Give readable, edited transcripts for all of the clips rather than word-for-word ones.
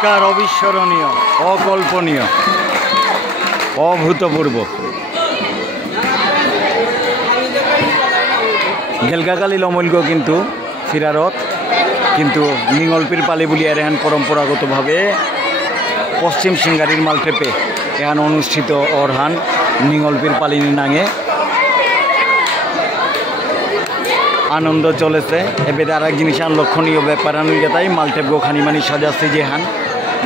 চমৎকার, অবিস্মরণীয়, অকল্পনীয়, অভূতপূর্ব। গেলগাকালি লমৈলগ কিন্তু ফিরারত কিন্তু নিঙলপির পালি বলি এখান পরম্পরাগতভাবে পশ্চিম সিঙ্গারির মালটেপে এখান অনুষ্ঠিত অরহান নিঙলপির পালিনী নাঙে আনন্দ চলেছে। এবার আর এক জিনিস লক্ষণীয় ব্যাপার তাই মালটেপ গো খানিমানি সাজাচ্ছে যে হান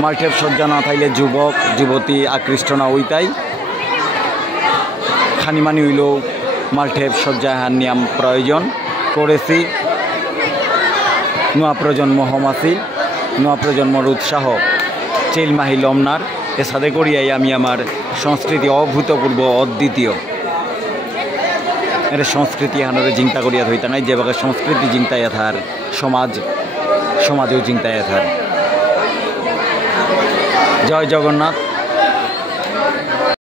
মালটেপ সজ্জা না থাইলে যুবক যুবতী আকৃষ্ট না ওইটাই খানিমানি হইলেও মালটেপ সজ্জা হান নিয়ম প্রয়োজন করেছি। নয়া প্রজন্ম হমাসি নয়া প্রজন্মর উৎসাহ চেল মাহি লমনার এ সাথে করিয়াই আমি আমার সংস্কৃতি অভূতপূর্ব অদ্বিতীয় এটা সংস্কৃতি হানরে চিন্তা করিয়া ধইতা নাই যেভাবে সংস্কৃতি চিন্তায় থার সমাজেও চিন্তায় থার। জয় জগন্নাথ।